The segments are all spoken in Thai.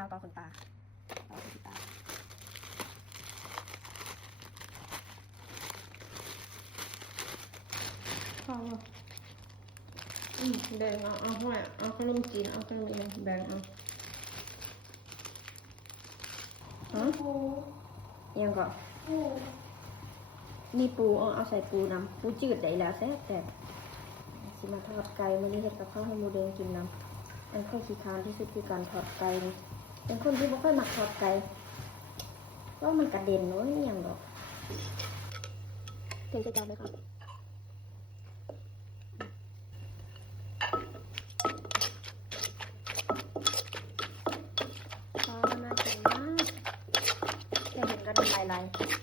กาวต่อขนตาต่อขนตาพอแบ่งเอาห้อยเอาขนมจีนเอาขนมอีกแบ่งเอายังก่อนมีปูเอาใส่ปูน้ำปูจืดได้แล้วแซ่บแต่สิมาทอดไก่มื้อนี้เฮ็ดกับข้าวให้หมูแดงกินน้ำอันข้าวขี้คานที่สุดคือการทอดไก่นี่เป็นคนที่บ่ค่อยมักทอดไก่เพราะมันกระเด็นเนาะนี่ยังดอกเทใส่จานไปก่อนน่ากินมากแค่เห็นก็น้ำลายไหล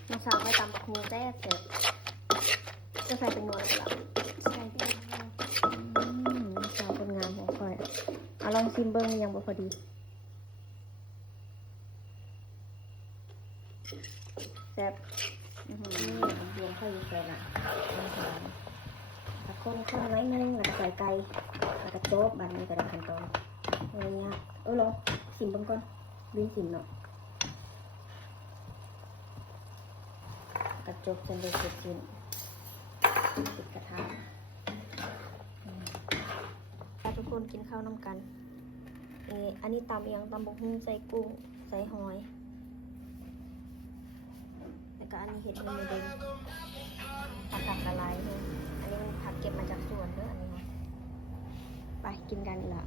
น้องสาวไปตำบักหุ่งแซ่บเสร็จจะใส่เป็นนวลหรือเปล่าใส่เป็นน้องสาวคนงามของค่อยเอาลองชิมเบิ้งยังบ่พอดีแซ่บนี่เบียนค่อยอยู่ใส่ละน้ำตาลตะคนไว้นึงแล้วก็ใส่ไก่แล้วก็โจ๊กบันนี้ก็ได้ขั้นตอนอะไรเงี้ยลองชิมเบิ้งก่อนวินชิมเนาะกระจกจนได้เสร็จสิ้นปิดกระทะทุกคนกินข้าวน้ำกันอันนี้ตำเอียงตำบกหุ่งใส่กุ้งใส่หอยแล้วก็อันนี้เห็ดเมนูเด้งผักละลายเลยอันนี้ผักเก็บมาจากสวนเด้ออันนี้ไปกินกันอีกละ